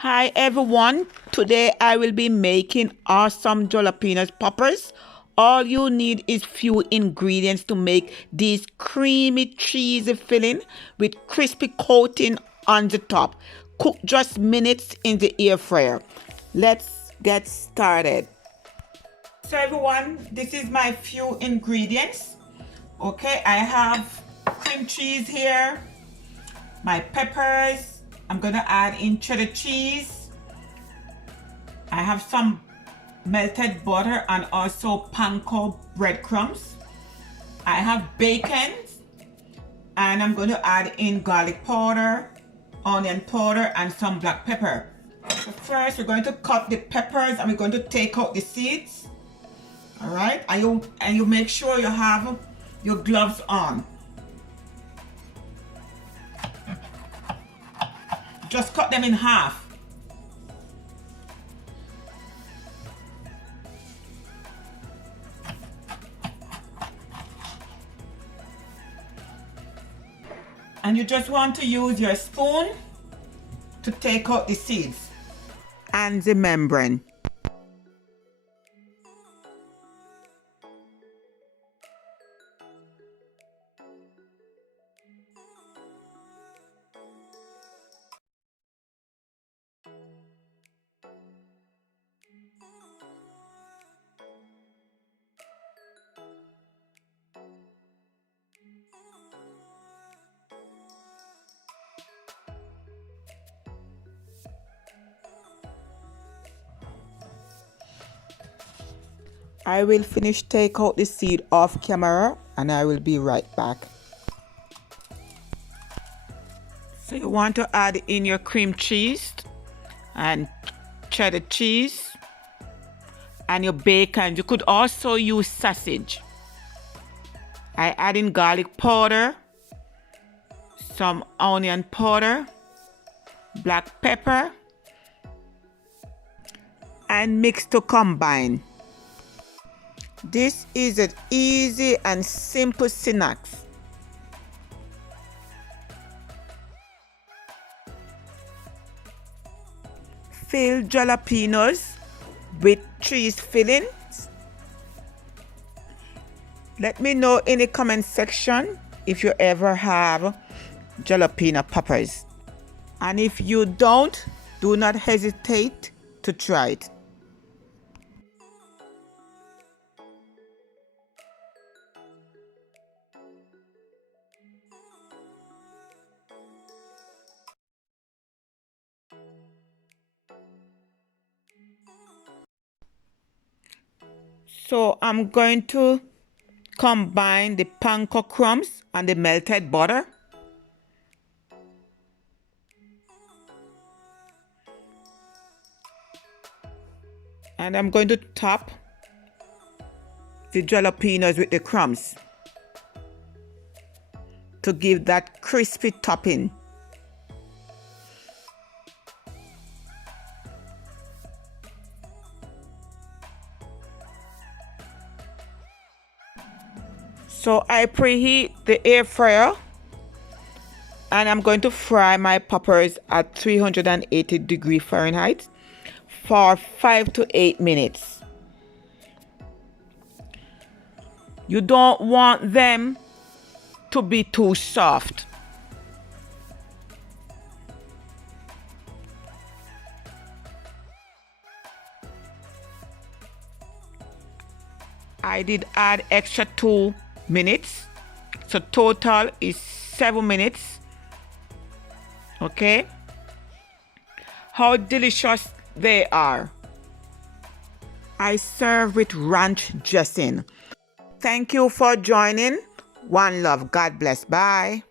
Hi everyone, today I will be making awesome jalapenos poppers. All you need is few ingredients to make these creamy cheesy filling with crispy coating on the top. Cook just minutes in the air fryer. Let's get started. So everyone, this is my few ingredients. Okay, I have cream cheese here, my peppers. I'm gonna add in cheddar cheese. I have some melted butter and also panko breadcrumbs. I have bacon, and I'm going to add in garlic powder, onion powder, and some black pepper. So first we're going to cut the peppers and we're going to take out the seeds. All right, and you make sure you have your gloves on. Just cut them in half. And you just want to use your spoon to take out the seeds and the membrane. I will take out the seed off camera and I will be right back. So you want to add in your cream cheese and cheddar cheese and your bacon. You could also use sausage. I add in garlic powder, some onion powder, black pepper, and mix to combine. This is an easy and simple snack. Fill jalapenos with cheese fillings. Let me know in the comment section if you ever have jalapeno poppers. And if you don't, do not hesitate to try it. So I'm going to combine the panko crumbs and the melted butter. And I'm going to top the jalapenos with the crumbs to give that crispy topping. So I preheat the air fryer and I'm going to fry my poppers at 380 degrees Fahrenheit for 5 to 8 minutes. You don't want them to be too soft. I did add extra 2 minutes, so total is 7 minutes. Okay, how delicious they are. I serve with ranch dressing. Thank you for joining. One love. God bless. Bye.